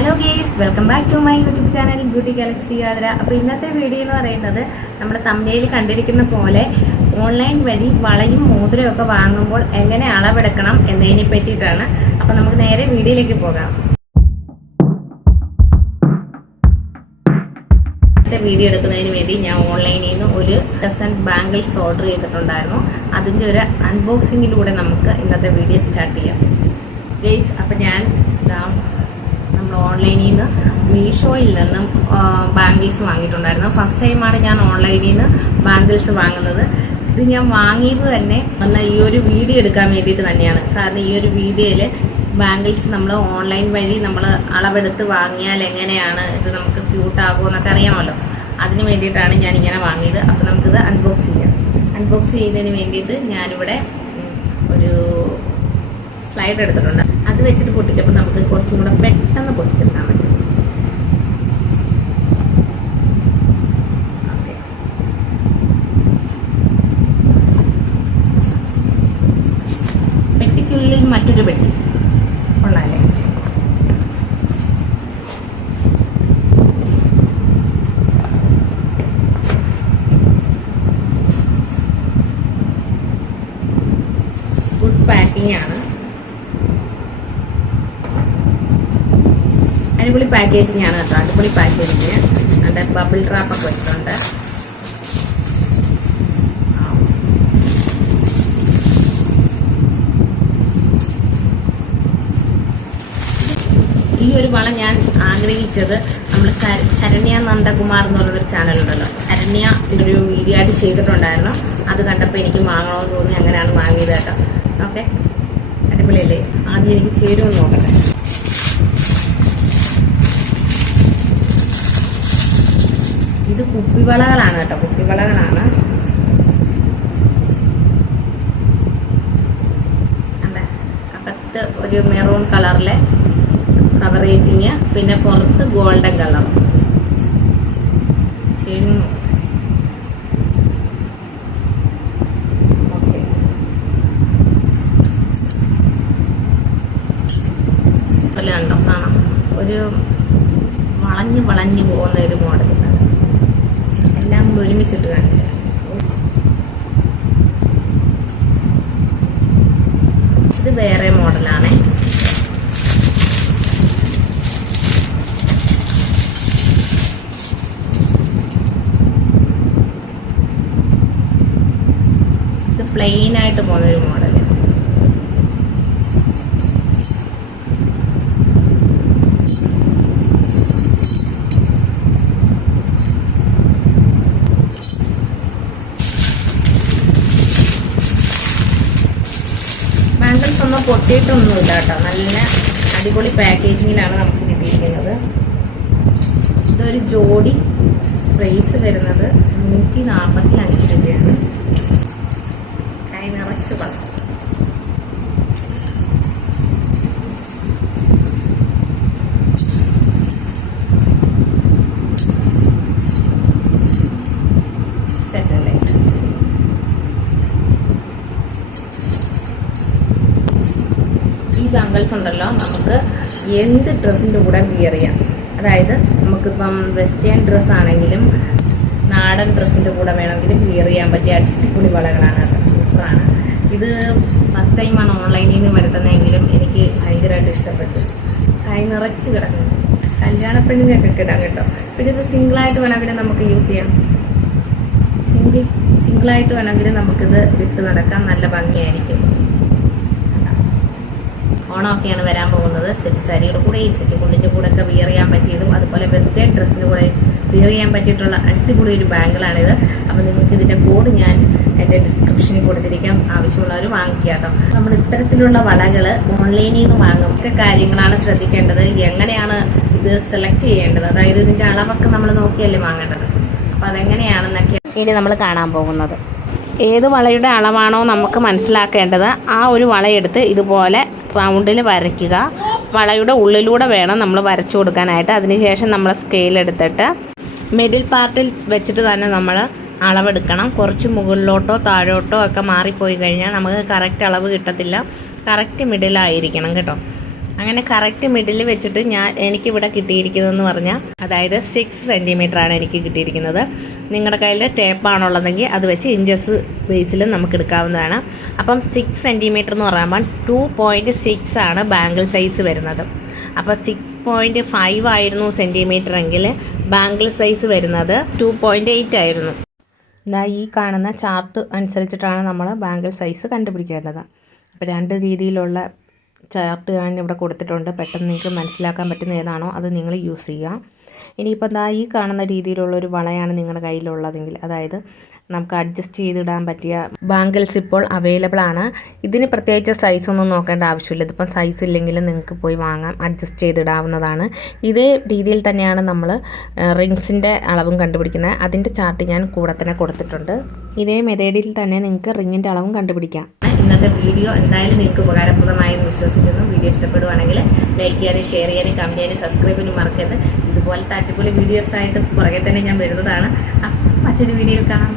Hello guys welcome back to my YouTube channel beauty galaxy യാത്ര അപ്പോൾ ഇന്നത്തെ video എന്ന് പറയുന്നത് നമ്മുടെ തമിഴയിൽ കണ്ടിരിക്കുന്ന പോലെ ഓൺലൈൻ വഴി വളയും മോതിരവും ഒക്കെ വാങ്ങുമ്പോൾ എങ്ങനെ അളവെടുക്കണം എന്നതിനെ പറ്റിയിട്ടാണ്. അപ്പോൾ നമുക്ക് നേരെ വീഡിയോയിലേക്ക് പോകാം. ഇന്നത്തെ വീഡിയോ എടുക്കുന്നതിന് വേണ്ടി ഞാൻ ഓൺലൈനിൽ നിന്ന് ഒരു ഡസൻ ബാംഗിൾസ് ഓർഡർ ചെയ്തിട്ടുണ്ടായിരുന്നു. അതിന്റെ ഒരു അൺബോക്സിങ്ങിലൂടെ നമുക്ക് ഇന്നത്തെ വീഡിയോ സ്റ്റാർട്ട് ചെയ്യാം. ഗേസ് അപ്പം ഞാൻ നമ്മൾ ഓൺലൈനിൽ നിന്ന് മീഷോയിൽ നിന്നും ബാംഗിൾസ് വാങ്ങിയിട്ടുണ്ടായിരുന്നു. ഫസ്റ്റ് ടൈമാണ് ഞാൻ ഓൺലൈനിൽ നിന്ന് ബാംഗിൾസ് വാങ്ങുന്നത്. ഇത് ഞാൻ വാങ്ങിയത് തന്നെ വന്ന ഈ ഒരു വീഡിയോ എടുക്കാൻ വേണ്ടിയിട്ട് തന്നെയാണ്. കാരണം ഈ ഒരു വീഡിയോയിൽ ബാംഗിൾസ് നമ്മൾ ഓൺലൈൻ വഴി നമ്മൾ അളവെടുത്ത് വാങ്ങിയാൽ എങ്ങനെയാണ് ഇത് നമുക്ക് സ്യൂട്ട് ആകുമോ എന്നൊക്കെ അറിയാമല്ലോ. അതിന് വേണ്ടിയിട്ടാണ് ഞാൻ ഇങ്ങനെ വാങ്ങിയത്. അപ്പോൾ നമുക്കിത് അൺബോക്സ് ചെയ്യാം. അൺബോക്സ് ചെയ്യുന്നതിന് വേണ്ടിയിട്ട് ഞാനിവിടെ ഒരു സ്ലൈഡ് എടുത്തിട്ടുണ്ട്. അത് വെച്ചിട്ട് പൊട്ടിച്ചപ്പോൾ നമുക്ക് കുറച്ചും കൂടെ പെട്ടെന്ന് പൊട്ടിച്ചെടുക്കാൻ പറ്റും. പെട്ടിക്കുള്ളിൽ മറ്റൊരു പെട്ടി ഗുഡ് പാക്കിംഗ് ആണ്. അടിപൊളി പാക്കേജിങ് ആണ് കേട്ടോ. അടിപൊളി പാക്കേജിങ് അതിന്റെ ബബിൾ ട്രാപ്പ് ഒക്കെ വെച്ചിട്ടുണ്ട്. ഈ ഒരു വള ഞാൻ ആഗ്രഹിച്ചത് നമ്മൾ ശരണ്യ നന്ദകുമാർ എന്ന് പറയുന്നൊരു ചാനലുണ്ടല്ലോ ശരണ്യ ഒരു വീഡിയോ ആയിട്ട് ചെയ്തിട്ടുണ്ടായിരുന്നു. അത് കണ്ടപ്പോൾ എനിക്ക് വാങ്ങണമെന്ന് തോന്നി അങ്ങനെയാണ് വാങ്ങിയത് കേട്ടോ. ഓക്കെ അടിപൊളിയല്ലേ? ആദ്യം എനിക്ക് ചേരുമെന്ന് നോക്കട്ടെ. കുപ്പിവളകളാണ് കേട്ടോ കുപ്പിവളകളാണ്. അകത്ത് ഒരു മെറൂൺ കളറിലെ കവറേജിങ് പിന്നെ പുറത്ത് ഗോൾഡൻ കളർ. ഉണ്ടോ കാണാം. ഒരു വളഞ്ഞ് വളഞ്ഞ് പോകുന്ന ഒരു മോഡൽ എല്ലാം കൂടെ ഒരുമിച്ചിട്ട് കാണിച്ചു ഇത് വേറെ മോഡലാണ്. ഇത് പോകുന്ന ഒരു മോഡൽ ബാംഗിൾസ് ഒന്നും പൊട്ടിയിട്ടൊന്നുമില്ല കേട്ടോ. നല്ല അടിപൊളി പാക്കേജിങ്ങിലാണ് നമുക്ക് കിട്ടിയിരിക്കുന്നത്. ഇതൊരു ജോഡി റേസ് വരുന്നത് നൂറ്റി നാൽപ്പത്തി അഞ്ച് രൂപയാണ്. കൈ നിറച്ച് പണം ബാങ്കിൾസ് ഉണ്ടല്ലോ. നമുക്ക് എന്ത് ഡ്രസ്സിന്റെ കൂടെ വിയർ ചെയ്യാം. അതായത് നമുക്കിപ്പം വെസ്റ്റേൺ ഡ്രസ്സ് ആണെങ്കിലും നാടൻ ഡ്രസ്സിന്റെ കൂടെ വേണമെങ്കിലും വിയർ ചെയ്യാൻ പറ്റിയ അടിപൊളി വളകളാണ്. സൂപ്പറാണ്. ഇത് ഫസ്റ്റ് ടൈമാണ് ഓൺലൈനിൽ നിന്ന് വരുത്തുന്നതെങ്കിലും എനിക്ക് ഭയങ്കരമായിട്ട് ഇഷ്ടപ്പെട്ടു. കൈ നിറച്ച് കിടക്കുന്നു. കല്യാണ പെണ്ണിനൊക്കെ ഇടാം കേട്ടോ. പിന്നെ ഇത് സിംഗിളായിട്ട് വേണമെങ്കിലും നമുക്ക് യൂസ് ചെയ്യാം. സിംഗിൾ സിംഗിളായിട്ട് വേണമെങ്കിൽ നമുക്കിത് വിട്ട് നടക്കാൻ നല്ല ഭംഗിയായിരിക്കും. ഓണമൊക്കെയാണ് വരാൻ പോകുന്നത്. സെറ്റ് സാരിയുടെ കൂടെയും സെറ്റ് കുണ്ടിന്റെ കൂടെ ഒക്കെ വിയർ ചെയ്യാൻ പറ്റിയതും അതുപോലെ വെസ്റ്റേൺ ഡ്രസ്സിന്റെ കൂടെ വിയർ ചെയ്യാൻ പറ്റിയിട്ടുള്ള അടിപൊളി ഒരു ബാങ്കിളാണിത് അപ്പോൾ നിങ്ങൾക്ക് ഇതിന്റെ കോഡ് ഞാൻ എന്റെ ഡിസ്ക്രിപ്ഷനിൽ കൊടുത്തിരിക്കാം. ആവശ്യമുള്ളവർ വാങ്ങിക്കുക കേട്ടോ. നമ്മൾ ഇത്തരത്തിലുള്ള വളകൾ ഓൺലൈനിൽ നിന്ന് വാങ്ങും. ഒക്കെ കാര്യങ്ങളാണ് ശ്രദ്ധിക്കേണ്ടത്. എങ്ങനെയാണ് ഇത് സെലക്ട് ചെയ്യേണ്ടത്? അതായത് ഇതിന്റെ അളവൊക്കെ നമ്മൾ നോക്കിയല്ലേ വാങ്ങേണ്ടത്. അപ്പോൾ അതെങ്ങനെയാണെന്നൊക്കെ ഇനി നമ്മൾ കാണാൻ പോകുന്നത്. ഏത് വളയുടെ അളവാണോ നമുക്ക് മനസ്സിലാക്കേണ്ടത്. ആ ഒരു വളയെടുത്ത് ഇതുപോലെ റൗണ്ടിൽ വരയ്ക്കുക. വളയുടെ ഉള്ളിലൂടെ വേണം നമ്മൾ വരച്ചു കൊടുക്കാനായിട്ട്. അതിനുശേഷം നമ്മൾ സ്കെയിൽ എടുത്തിട്ട് മിഡിൽ പാർട്ടിൽ വെച്ചിട്ട് തന്നെ നമ്മൾ അളവെടുക്കണം. കുറച്ച് മുകളിലോട്ടോ താഴോട്ടോ ഒക്കെ മാറിപ്പോയി കഴിഞ്ഞാൽ നമുക്ക് കറക്റ്റ് അളവ് കിട്ടത്തില്ല. കറക്റ്റ് മിഡിലായിരിക്കണം കേട്ടോ. അങ്ങനെ കറക്റ്റ് മിഡിൽ വെച്ചിട്ട് ഞാൻ എനിക്കിവിടെ കിട്ടിയിരിക്കുന്നതെന്ന് പറഞ്ഞാൽ അതായത് സിക്സ് സെന്റിമീറ്ററാണ് എനിക്ക് കിട്ടിയിരിക്കുന്നത്. നിങ്ങളുടെ കയ്യിൽ ടേപ്പാണുള്ളതെങ്കിൽ അത് വെച്ച് ഇഞ്ചസ് ബേസിൽ നമുക്ക് എടുക്കാവുന്നതാണ്. അപ്പം സിക്സ് സെന്റിമീറ്റർ എന്ന് പറയുമ്പോൾ ടു പോയിന്റ് സിക്സ് ആണ് ബാങ്കിൾ സൈസ് വരുന്നത്. അപ്പോൾ സിക്സ് പോയിന്റ് ഫൈവ് ആയിരുന്നു സെന്റിമീറ്റർ എങ്കിൽ ബാങ്കിൾ സൈസ് വരുന്നത് ടു പോയിന്റ് എയ്റ്റ് ആയിരുന്നു. ഇതാ ഈ കാണുന്ന ചാർട്ട് അനുസരിച്ചിട്ടാണ് നമ്മൾ ബാങ്കിൾ സൈസ് കണ്ടുപിടിക്കേണ്ടത്. അപ്പോൾ രണ്ട് രീതിയിലുള്ള ചാർട്ട് ഞാൻ ഇവിടെ കൊടുത്തിട്ടുണ്ട്. പെട്ടെന്ന് നിങ്ങൾക്ക് മനസ്സിലാക്കാൻ പറ്റുന്ന ഏതാണോ അത് നിങ്ങൾ യൂസ് ചെയ്യുക. ഇനിയിപ്പോൾ എന്താ ഈ കാണുന്ന രീതിയിലുള്ളൊരു വളയാണ് നിങ്ങളുടെ കയ്യിലുള്ളതെങ്കിൽ അതായത് നമുക്ക് അഡ്ജസ്റ്റ് ചെയ്തിടാൻ പറ്റിയ ബാങ്കിൾസ് ഇപ്പോൾ അവൈലബിൾ ആണ്. ഇതിന് പ്രത്യേകിച്ച് സൈസ് ഒന്നും നോക്കേണ്ട ആവശ്യമില്ല. ഇതിപ്പം സൈസ് ഇല്ലെങ്കിലും നിങ്ങൾക്ക് പോയി വാങ്ങാം. അഡ്ജസ്റ്റ് ചെയ്തിടാവുന്നതാണ്. ഇതേ രീതിയിൽ തന്നെയാണ് നമ്മൾ റിങ്സിന്റെ അളവും കണ്ടുപിടിക്കുന്നത്. അതിന്റെ ചാർട്ട് ഞാൻ കൂടെ തന്നെ കൊടുത്തിട്ടുണ്ട്. ഇതേ മെത്തേഡിൽ തന്നെ നിങ്ങൾക്ക് റിങ്ങിന്റെ അളവും കണ്ടുപിടിക്കാം. ഇന്നത്തെ വീഡിയോ എന്തായാലും നിങ്ങൾക്ക് ഉപകാരപ്രദമായി എന്ന് വിശ്വസിക്കുന്നു. വീഡിയോ ഇഷ്ടപ്പെടുവാണെങ്കിൽ ലൈക്ക് ചെയ്യാനും ഷെയർ ചെയ്യാനും കമന്റ് ചെയ്യാനും സബ്സ്ക്രൈബ് ചെയ്യാനും മറക്കരുത്. ഇതുപോലത്തെ അടിപൊളി വീഡിയോസ് ആയിട്ട് പുറകെ തന്നെ ഞാൻ വരുന്നതാണ്. മറ്റൊരു വീഡിയോയിൽ കാണാം.